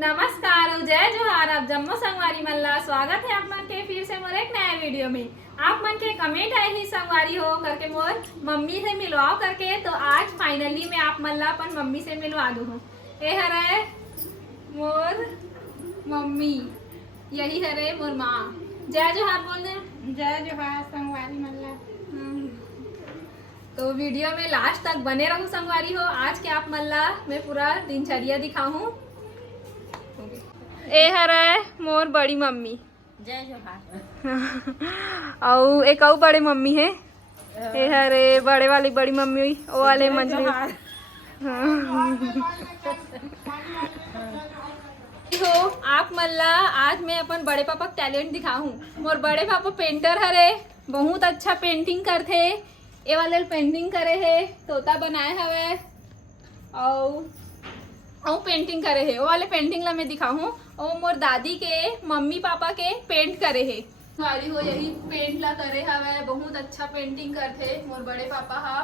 नमस्कार, जय जोहार। आप जम्मू संगवारी मल्ला स्वागत है आप मन के फिर से मोर एक नया वीडियो में। आप मन के कमेंट आई ही संगवारी हो करके मोर मम्मी से मिलवाओ करके, तो आज फाइनली मैं आप मन ला अपन मम्मी से मिलवा दू हूँ। ये हरे मोर मम्मी, यही हरे मोर माँ। जय जोहार बोल दे। जय जोहार संगवारी मल्ला। तो वीडियो में लास्ट तक बने रहूं संगवारी हो। आज के आप मल्ला मैं पूरा दिनचर्या दिखाऊं। ए हरे मोर बड़ी मम्मी, जय जोहार। और एक और बड़े मम्मी है। ए हरे बड़े वाली बड़ी मम्मी हुई वो वाले मंजली। हो आप मल्ला आज मैं अपन बड़े पापा का टैलेंट दिखाऊं। मोर बड़े पापा पेंटर हरे, बहुत अच्छा पेंटिंग करथे। ए वाले पेंटिंग करे है, तोता बनाए हवे और पेंटिंग करे है। वो वाले पेंटिंग ला मैं दिखाऊं। और मोर दादी के मम्मी पापा के पेंट करे है। वाली हो यही पेंट ला करे हवे, बहुत अच्छा पेंटिंग करथे मोर बड़े पापा हा।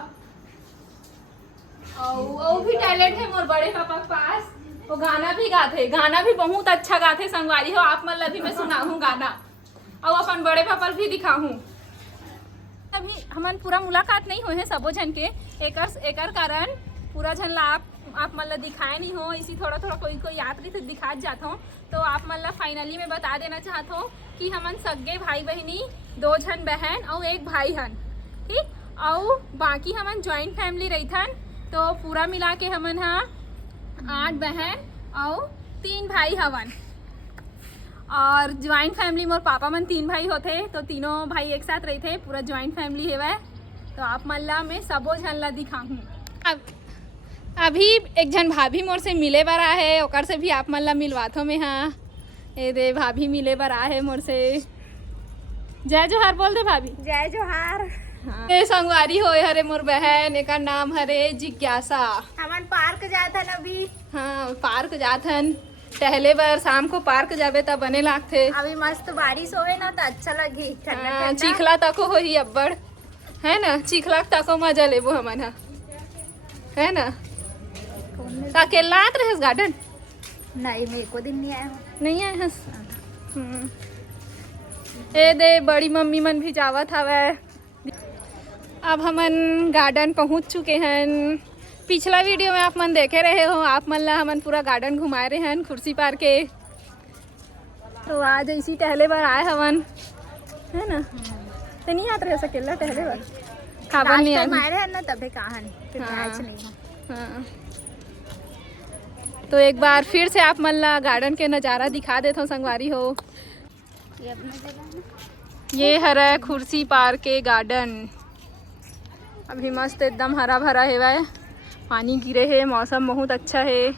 और भी टैलेंट है मोर बड़े पापा के पास। वो गाना भी गाथे, गाना भी बहुत अच्छा गाथे संगवारी हो। आप मन ला भी मैं सुनाऊं गाना, और अपन बड़े पापा भी दिखाऊं। अभी हमन पूरा मुलाकात नहीं हुए हैं सबो जन के, एकर कारण पूरा जन ला आप मन ला दिखाए नहीं हो। इसी थोड़ा थोड़ा कोई यात्री से दिखा जाता हूँ। तो आप मन ला फाइनली मैं बता देना चाहता हूँ कि हमन सगे भाई बहनी 2 जन बहन और 1 भाई हन, ठीक। और बाकी हमन ज्वाइंट फैमिली रहीथन। तो पूरा मिला के हमन 8 बहन और 3 भाई हवन। और ज्वाइंट फैमिली मोर पापा मन 3 भाई होते, तो तीनों भाई एक साथ रहते, पूरा ज्वाइंट फैमिली है वह। तो आप मन ला मैं सबो झन ला दिखाऊँ। अभी एक जन भाभी मोर से मिले बर आ है, ओकर से भी आप मन ला मिलवाथो में। हाँ ए दे भाभी मिले बर आ है मोर से। जय जोहार बोल दे भाभी। जय जोहार। हाँ। ए संगवारी होए हरे मोर बहन, एकर नाम हरे जिज्ञासा। हमन पार्क जात हन अभी। हाँ पार्क जात हन टहले बर। शाम को पार्क जाबे तब बने लागथे। अभी मस्त बारिश होवे ना तो अच्छा लगी। ठंडा चिखला तको हो ही अब्बड़ है ना, चिखला तको मजा लेबो हमन है ना। अकेला आत रहे गार्डन? नहीं, मैं एको दिन नहीं आया हूँ। नहीं आए हस। ए दे बड़ी मम्मी मन भी जावत हवे। अब हमन गार्डन पहुंच चुके हैं। पिछला वीडियो में आप मन देखे रहे हो, आप मन ला हमन पूरा गार्डन घुमाए रहे हैं खुर्सी पार के। तो आज इसी टहले बर आए हवन है ना। तो नहीं आते रहे अकेला टहले बर, खाबर नहीं आए मारे ना तबे कहां नहीं। हाँ। तो एक बार फिर से आप मन ला गार्डन के नज़ारा दिखा देता हूँ संगवारी हो। ये हरा खुर्सी पार्क के गार्डन। अभी मस्त एकदम हरा भरा है वह, पानी गिरे है, मौसम बहुत अच्छा है,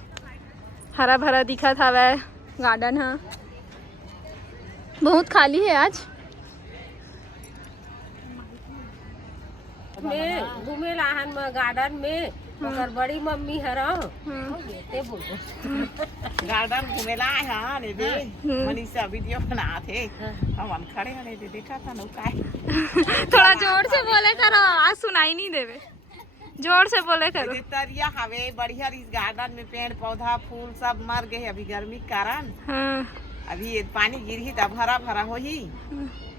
हरा भरा दिखा था वह गार्डन। हाँ बहुत खाली है आज। मैं घूमे लाहन में गार्डन में। ओकर बड़ी मम्मी हरा ते बोलो गार्डन घूमेला है ने दे। मनीषा वीडियो बनाते हमन खड़े हने दे देखा था नौका। थोड़ा जोर से बोले करो, आज सुनाई नहीं देवे। जोर से बोले करो। तरिया हवे बढ़िया। इस गार्डन में पेड़ पौधा फूल सब मर गए अभी गर्मी के कारण। हाँ। अभी ये पानी गिर ही तब हरा भरा हो ही।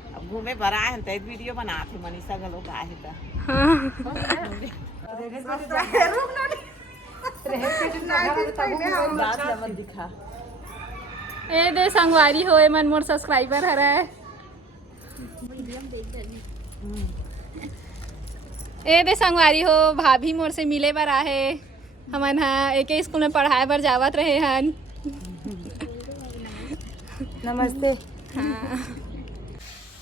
अब घूमे बर आए हैं तो वीडियो बनाते मनीषा का लोग आए थे। दिखा ए दे संगवारी होए मन मोर सब्सक्राइबर हरा। ए दे संगवारी हो भाभी मोर से मिले बर आहे हमन। हाँ एक स्कूल में पढ़ाए बर जावत रहे हन। नमस्ते। हाँ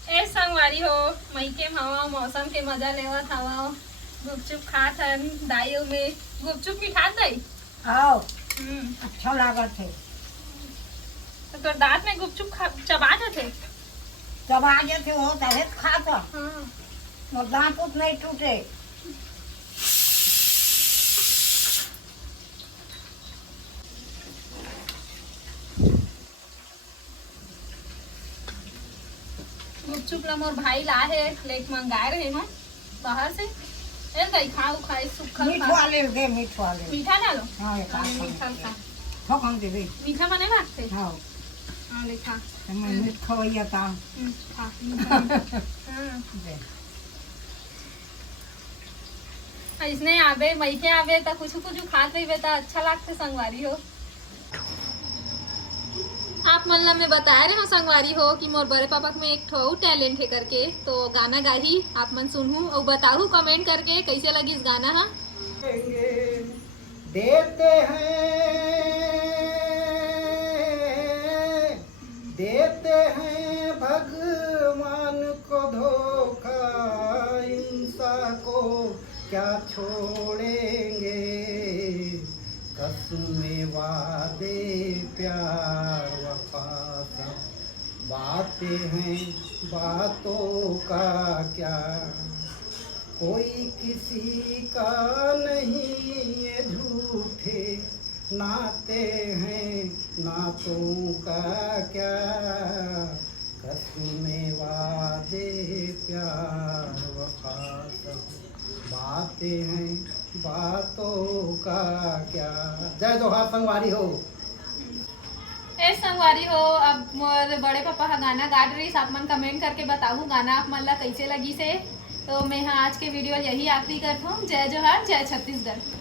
ए संगवारी हो मई के हवा मौसम के मजा लेवत हवा। गुपचुप खात हन दाइयों में। गुपचुप भी खात दई। आओ अच्छा लागत है। तो तोर दांत में गुपचुप चबा जाते। चबा जाते हो तबे खाता। हाँ। मोर दांत उत नहीं टूटे। गुपचुप ला मोर भाई ला है, लेक मंगाए रहे हैं बाहर से। ए दई खाओ खाए सुखल मीठ वाले दे, मीठ वाले। मीठा डालो। हाँ मीठा खा। हो कौन दे दे मीठा बने लागते हाँ हाँ लिखा मैं मीठ खवैया था खा हाँ दे इसने आवे मैके आवे तो कुछ कुछ खात रही तो अच्छा लागते संगवारी हो। आप मतलब मैं बता रहे हो संगवारी हो कि मोर बड़े पापा में एक ठो टैलेंट है करके, तो गाना गाही आप मन सुनहूँ और बताहू कमेंट करके कैसे लगी इस गाना। हाँ देते हैं भगवान को धोखा, इंसान को क्या छोड़ेंगे, कसमें वादे प्यार वफा सब बातें हैं, बातों का क्या, कोई किसी का नहीं ये झूठे नाते हैं, नातों का क्या, कसमें वादे प्यार वफा सब बातें हैं, बातों का क्या। जय जोहार संगवारी हो। ए संगवारी हो, अब मोर बड़े पापा का गाना गा रही, आप मन कमेंट करके बताऊ गाना आप मन ला कैसे लगी से। तो मैं हाँ आज के वीडियो यही आखिरी करता हूँ। जय जोहार, जय छत्तीसगढ़।